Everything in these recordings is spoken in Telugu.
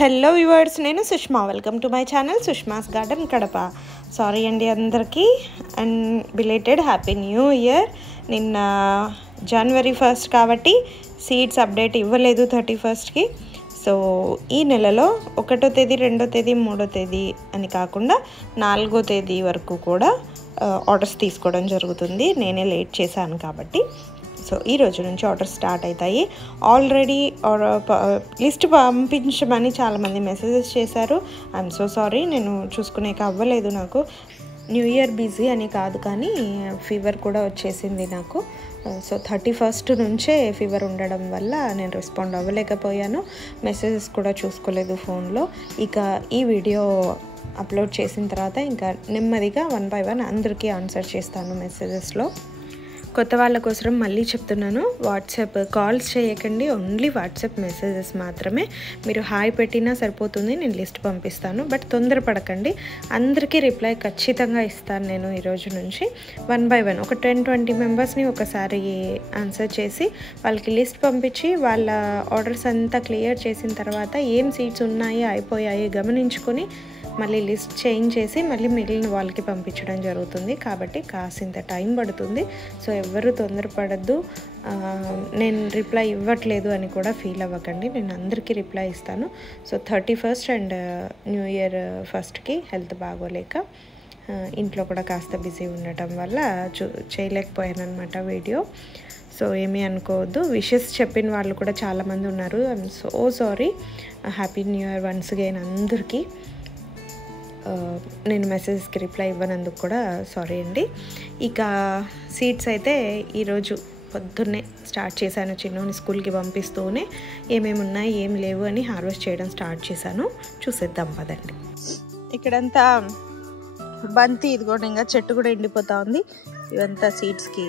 హలో వ్యూవర్స్, నేను Sushma. Welcome to my channel Sushma's garden Kadapa. Sorry అండి అందరికీ, and belated happy new year. నిన్న జనవరి 1 కాబట్టి సీడ్స్ అప్డేట్ ఇవ్వలేదు 31కి. సో ఈ నెలలో 1వ తేదీ 2వ తేదీ 3వ తేదీ అని కాకుండా 4వ తేదీ వరకు కూడా ఆర్డర్స్ తీసుకోవడం జరుగుతుంది. నేనే లేట్ చేశాను కాబట్టి. సో ఈ రోజు నుంచి ఆర్డర్స్ స్టార్ట్ అవుతాయి. ఆల్రెడీ లిస్ట్ పంపించమని చాలామంది మెసేజెస్ చేశారు. ఐఎమ్ సో సారీ, నేను చూసుకునేకి అవ్వలేదు. నాకు న్యూ ఇయర్ బిజీ అని కాదు, కానీ ఫీవర్ కూడా వచ్చేసింది నాకు. సో 31 నుంచే ఫీవర్ ఉండడం వల్ల నేను రెస్పాండ్ అవ్వలేకపోయాను. మెసేజెస్ కూడా చూసుకోలేదు ఫోన్లో. ఇక ఈ వీడియో అప్లోడ్ చేసిన తర్వాత ఇంకా నెమ్మదిగా 1 by 1 అందరికీ ఆన్సర్ చేస్తాను మెసేజెస్లో. కొత్త వాళ్ళ కోసం మళ్ళీ చెప్తున్నాను, వాట్సాప్ కాల్స్ చేయకండి, ఓన్లీ వాట్సాప్ మెసేజెస్ మాత్రమే. మీరు హాయ్ పెట్టినా సరిపోతుంది, నేను లిస్ట్ పంపిస్తాను. బట్ తొందరపడకండి, అందరికీ రిప్లై ఖచ్చితంగా ఇస్తాను నేను ఈరోజు నుంచి. 1 by 1 ఒక 10-20 మెంబర్స్ని ఒకసారి ఆన్సర్ చేసి వాళ్ళకి లిస్ట్ పంపించి వాళ్ళ ఆర్డర్స్ అంతా క్లియర్ చేసిన తర్వాత ఏం సీట్స్ ఉన్నాయి అయిపోయాయి గమనించుకొని మళ్ళీ లిస్ట్ చేంజ్ చేసి మళ్ళీ మిగిలిన వాళ్ళకి పంపించడం జరుగుతుంది. కాబట్టి కాసింత టైం పడుతుంది. సో ఎవరు తొందరపడద్దు. నేను రిప్లై ఇవ్వట్లేదు అని కూడా ఫీల్ అవ్వకండి, నేను అందరికీ రిప్లై ఇస్తాను. సో 31 అండ్ న్యూ ఇయర్ 1కి హెల్త్ బాగోలేక ఇంట్లో కూడా కాస్త బిజీ ఉండటం వల్ల చేయలేకపోయాను అనమాట వీడియో. సో ఏమీ అనుకోవద్దు. విషెస్ చెప్పిన వాళ్ళు కూడా చాలామంది ఉన్నారు. I'm so sorry. Happy new year once again అందరికీ. నేను మెసేజ్కి రిప్లై ఇవ్వనందుకు కూడా సారీ అండి. ఇక సీడ్స్ అయితే ఈరోజు పొద్దున్నే స్టార్ట్ చేశాను. చిన్నోని స్కూల్కి పంపిస్తూనే ఏమేమి ఉన్నాయి ఏమి లేవు అని హార్వెస్ట్ చేయడం స్టార్ట్ చేశాను. చూసేద్దాం పదండి. ఇక్కడంతా బంతి, ఇదిగోండి ఇంకా చెట్టు కూడా ఎండిపోతూ ఉంది. ఇవంతా సీడ్స్కి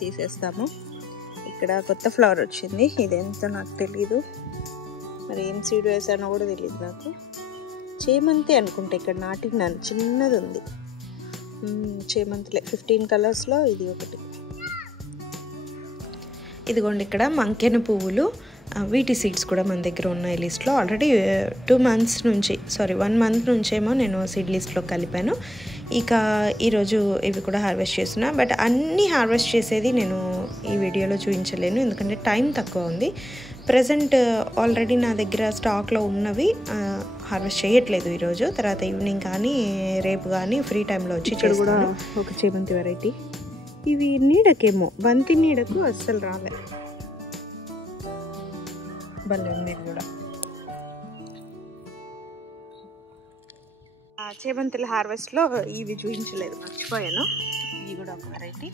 తీసేస్తాము. ఇక్కడ కొత్త ఫ్లవర్ వచ్చింది, ఇదెంతో నాకు తెలీదు, మరి ఏం సీడ్ వేసానో కూడా తెలియదు నాకు. చేమంతి అనుకుంటా, ఇక్కడ నాటినాను, చిన్నది ఉంది. చేమంతిలే 15 కలర్స్లో ఇది ఒకటి. ఇదిగోండి ఇక్కడ మంకెన పువ్వులు, వీటి సీడ్స్ కూడా మన దగ్గర ఉన్నాయి లిస్ట్లో. ఆల్రెడీ 2 months నుంచి 1 month నుంచేమో నేను సీడ్ లిస్ట్లో కలిపాను. ఇక ఈరోజు ఇవి కూడా హార్వెస్ట్ చేస్తున్నా. బట్ అన్నీ హార్వెస్ట్ చేసేది నేను ఈ వీడియోలో చూపించలేను, ఎందుకంటే టైం తక్కువ ఉంది. ప్రజెంట్ ఆల్రెడీ నా దగ్గర స్టాక్లో ఉన్నవి హార్వెస్ట్ చేయట్లేదు ఈరోజు. తర్వాత ఈవినింగ్ కానీ రేపు కానీ ఫ్రీ టైంలో వచ్చి కూడా ఒక చేమంతి వెరైటీ. ఇవి నీడకేమో, బంతి నీడకు అస్సలు రాలే, భలే ఉంది కూడా. చేమంతుల హార్వెస్ట్లో ఇవి చూపించలేదు, మర్చిపోయాను. ఇవి కూడా ఒక వెరైటీ.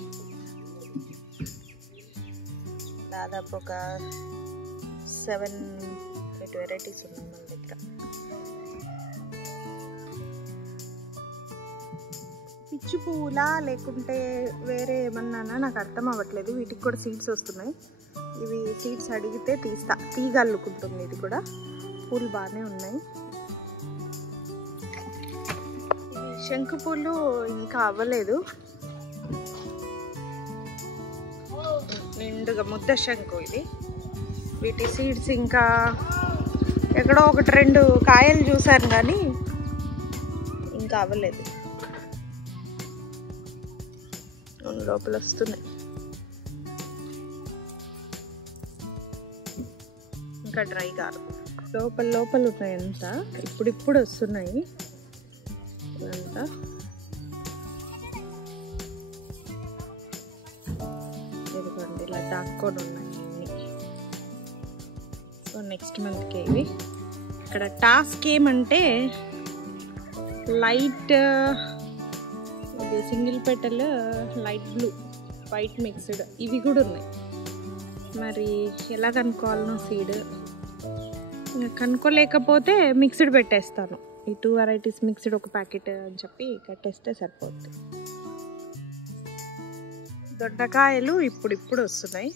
దాదాపు ఒక 7-8 వెరైటీస్ ఉన్నాయి మన దగ్గర. పిచ్చి పువ్వులా లేకుంటే వేరే ఏమన్నానా నాకు అర్థం అవ్వట్లేదు. వీటికి కూడా సీడ్స్ వస్తున్నాయి. ఇవి సీడ్స్ అడిగితే తీస్తా, తీగ అల్లుకుంటుంది. ఇది కూడా పూలు బాగానే ఉన్నాయి. శంకు పూలు ఇంకా అవ్వలేదు, నిండుగా ముద్ద శంకు ఇది. వీటి సీడ్స్ ఇంకా ఎక్కడో 1-2 కాయలు చూసాను కానీ ఇంకా అవ్వలేదు. లోపల వస్తున్నాయి, ఇంకా డ్రై కాదు. లోపల ఉన్నాయి అంతా, ఇప్పుడు వస్తున్నాయి ఇదంతా. ఇదిగోండి ఇలా దాక్కొని ఉన్నాయి అన్నీ. సో నెక్స్ట్ మంత్కి ఇవి. ఇక్కడ టాస్క్ ఏమంటే లైట్, ఇది single petal light blue white mixed, ఇవి కూడా ఉన్నాయి. మరి ఎలా కనుక్కోవాలనో సీడ్, ఇంకా కనుక్కోలేకపోతే మిక్స్డ్ పెట్టేస్తాను. ఈ 2 వెరైటీస్ మిక్స్డ్ ఒక ప్యాకెట్ అని చెప్పి కట్టేస్తే సరిపోతుంది. దొండకాయలు ఇప్పుడు వస్తున్నాయి.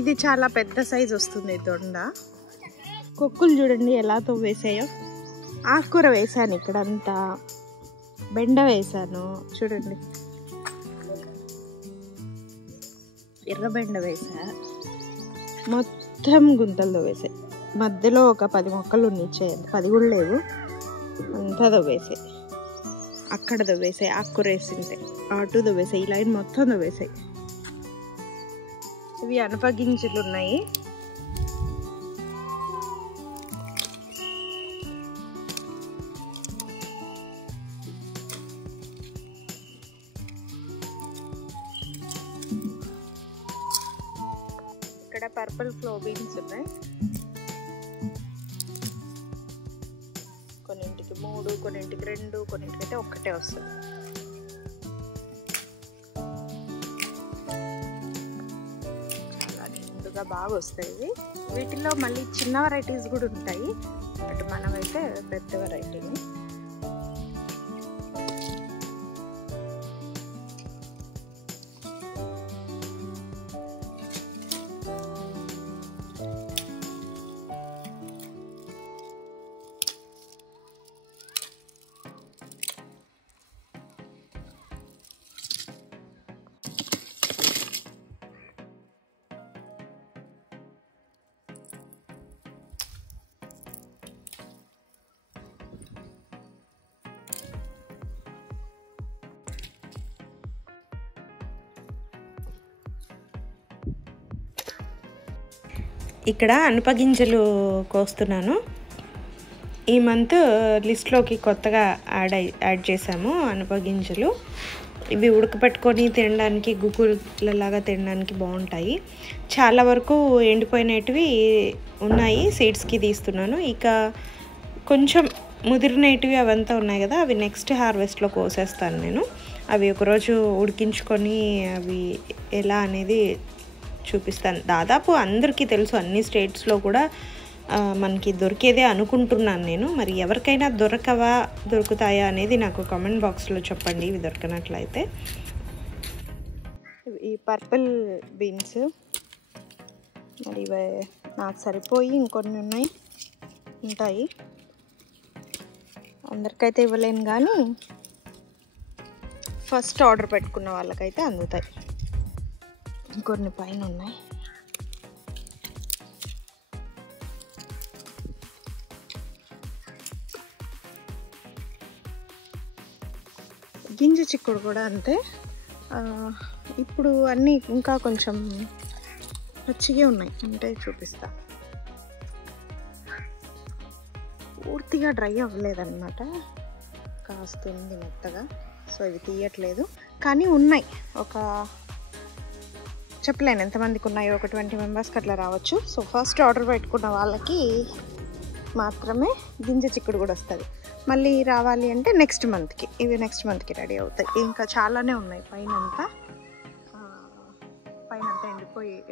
ఇది చాలా పెద్ద సైజ్ వస్తుంది దొండ. కొక్కులు చూడండి ఎలా తవ్వేసాయో. ఆకుకూర వేసాను, ఇక్కడంతా బెండ వేసాను చూడండి, ఎర్రబెండ వేసా. మొత్తం గుంతలు దవ్వేసాయి. మధ్యలో ఒక 10 మొక్కలు ఉన్నాయి, 10 కూడా లేవు, అంతా దవ్వేసాయి. అక్కడ దవ్వేసాయి, ఆకురేసింటే అటు దవ్వేసాయి, ఈ లైన్ మొత్తం దవ్వేసాయి. ఇవి అనప గింజలు ఉన్నాయి. ఇక్కడ పర్పుల్ ఫ్లో బీన్స్ ఉన్నాయి. కొన్నింటికి 3, కొన్నింటికి 2, కొన్నింటికైతే ఒక్కటే వస్తుంది. చాలా నిండుగా బాగా వస్తాయి. వీటిల్లో మళ్ళీ చిన్న వెరైటీస్ కూడా ఉంటాయి, బట్ మనమైతే పెద్ద వెరైటీని. ఇక్కడ అనప గింజలు కోస్తున్నాను. ఈ మంత్ లిస్ట్లోకి కొత్తగా యాడ్ చేసాము అనప గింజలు. ఇవి ఉడకపెట్టుకొని తినడానికి, గుగ్గులలాగా తినడానికి బాగుంటాయి. చాలా వరకు ఎండిపోయినవి ఉన్నాయి, సీడ్స్కి తీస్తున్నాను. ఇక కొంచెం ముదిరినవి అవంతా ఉన్నాయి కదా, అవి నెక్స్ట్ హార్వెస్ట్లో కోసేస్తాను నేను. అవి ఒకరోజు ఉడికించుకొని అవి ఎలా అనేది చూపిస్తాను. దాదాపు అందరికీ తెలుసు, అన్ని స్టేట్స్లో కూడా మనకి దొరికేదే అనుకుంటున్నాను నేను. మరి ఎవరికైనా దొరుకుతాయా అనేది నాకు కామెంట్ బాక్స్లో చెప్పండి, ఇవి దొరకనట్లయితే. ఈ పర్పుల్ బీన్స్ మరి ఇవి నాకు సరిపోయి ఇంకొన్ని ఉంటాయి. అందరికైతే ఇవ్వలేను, కానీ ఫస్ట్ ఆర్డర్ పెట్టుకున్న వాళ్ళకైతే అందుతాయి. ఇంకొన్ని పైన ఉన్నాయి. గింజ చిక్కుడు కూడా అంతే. ఇప్పుడు అన్నీ ఇంకా కొంచెం పచ్చిగా ఉన్నాయి, అంటే చూపిస్తా. పూర్తిగా డ్రై అవ్వలేదన్నమాట, కాస్తుంది మెత్తగా. సో ఇవి తీయట్లేదు, కానీ ఉన్నాయి. ఒక చెప్పలేను ఎంతమందికి ఉన్నాయో, ఒక 20 మెంబర్స్కి అట్లా రావచ్చు. సో ఫస్ట్ ఆర్డర్ పెట్టుకున్న వాళ్ళకి మాత్రమే గింజ చిక్కుడు కూడా వస్తుంది. మళ్ళీ రావాలి అంటే నెక్స్ట్ మంత్కి, ఇవి నెక్స్ట్ మంత్కి రెడీ అవుతాయి. ఇంకా చాలానే ఉన్నాయి. పైనంతా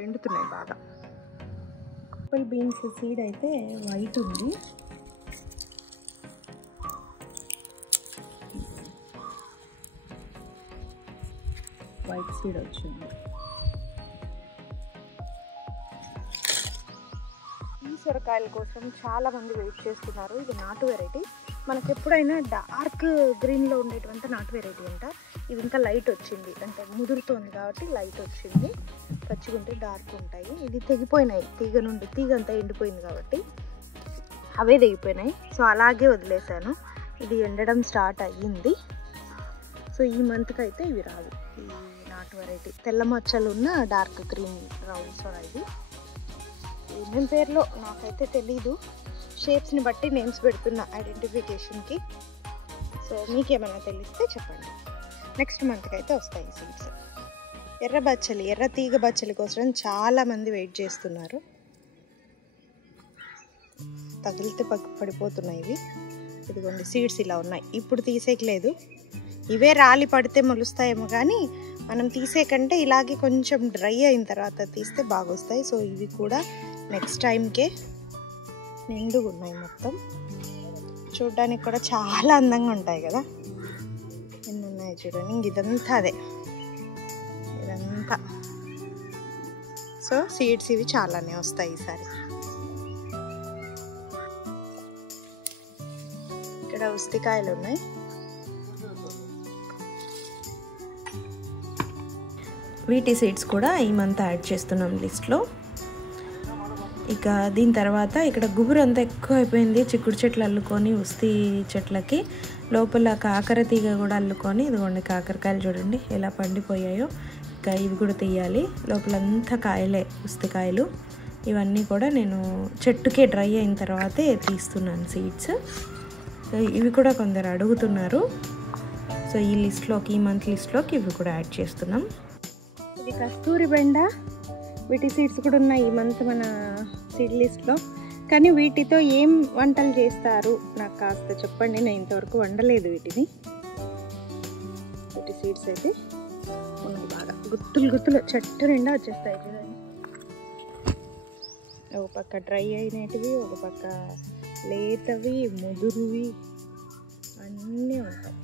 ఎండుతున్నాయి బాగా. పర్పుల్ బీన్స్ సీడ్ అయితే వైట్ ఉంది. వైట్ సీడ్ వచ్చింది. ఈ సొరకాయల కోసం చాలామంది వెయిట్ చేస్తున్నారు. ఇది నాటు వెరైటీ. మనకి ఎప్పుడైనా డార్క్ గ్రీన్లో ఉండేటువంటి నాటు వెరైటీ అంట. ఇది ఇంకా లైట్ వచ్చింది, అంటే ముదురుతోంది కాబట్టి లైట్ వచ్చింది. పచ్చిగుంటే డార్క్ ఉంటాయి. ఇది తెగిపోయినాయి, తీగ అంతా ఎండిపోయింది కాబట్టి అవే తెగిపోయినాయి. సో అలాగే వదిలేసాను. ఇది ఎండడం స్టార్ట్ అయ్యింది. సో ఈ మంత్కి అయితే ఇవి రావు. ఈ నాటు వెరైటీ తెల్ల మచ్చలు ఉన్న డార్క్ గ్రీన్ రౌండ్ సొర. ఇది ఏమేం పేర్లో నాకైతే తెలీదు. షేప్స్ని బట్టి నేమ్స్ పెడుతున్నా ఐడెంటిఫికేషన్కి. సో మీకేమైనా తెలిస్తే చెప్పండి. నెక్స్ట్ మంత్కి అయితే వస్తాయి సీడ్స్. ఎర్ర తీగ బచ్చలి కోసం చాలామంది వెయిట్ చేస్తున్నారు. తగిలితే పడిపోతున్నాయి ఇవి. ఇదిగోండి సీడ్స్ ఇలా ఉన్నాయి. ఇప్పుడు తీసేయలేదు, ఇవే రాలి పడితే మొలుస్తాయేమో, కానీ మనం తీసే కంటే ఇలాగే కొంచెం డ్రై అయిన తర్వాత తీస్తే బాగా వస్తాయి. సో ఇవి కూడా నెక్స్ట్ టైంకే నిండుగా ఉన్నాయి. మొత్తం చూడడానికి కూడా చాలా అందంగా ఉంటాయి కదా. ఎన్ని ఉన్నాయి చూడండి. ఇదంతా అదే, ఇదంతా. సో సీడ్స్ ఇవి చాలానే వస్తాయి ఈసారి. ఇక్కడ ఉసిరికాయలు ఉన్నాయి. వీటి సీడ్స్ కూడా ఈ మంత్ యాడ్ చేస్తున్నాం లిస్ట్లో. ఇక దీని తర్వాత ఇక్కడ గుబురు అంతా ఎక్కువ అయిపోయింది. చిక్కుడు చెట్లు అల్లుకొని ఉస్తి చెట్లకి లోపల కాకర తీగ కూడా అల్లుకొని, ఇదిగోండి కాకరకాయలు చూడండి ఎలా పండిపోయాయో. ఇంకా ఇవి కూడా తీయాలి. లోపలంతా కాయలే, ఉస్తికాయలు. ఇవన్నీ కూడా నేను చెట్టుకే డ్రై అయిన తర్వాతే తీస్తున్నాను సీడ్స్. ఇవి కూడా కొందరు అడుగుతున్నారు. సో ఈ లిస్ట్లోకి, ఈ మంత్ లిస్ట్లోకి ఇవి కూడా యాడ్ చేస్తున్నాం. ఇది కస్తూరి బెండ, వీటి సీడ్స్ కూడా ఉన్నాయి ఈ మంత్ మన సీడ్ లిస్ట్లో. కానీ వీటితో ఏం వంటలు చేస్తారు నాకు కాస్త చెప్పండి. నేను ఇంతవరకు వండలేదు వీటిని. వీటి సీడ్స్ అయితే ఉన్నాయి బాగా గుత్తులు గుత్తులు చెట్టు నిండా వచ్చేస్తాయి చూడండి. ఒక పక్క డ్రై అయినటివి, ఒక పక్క లేతవి, ముదురువి అన్నీ ఉంటాయి.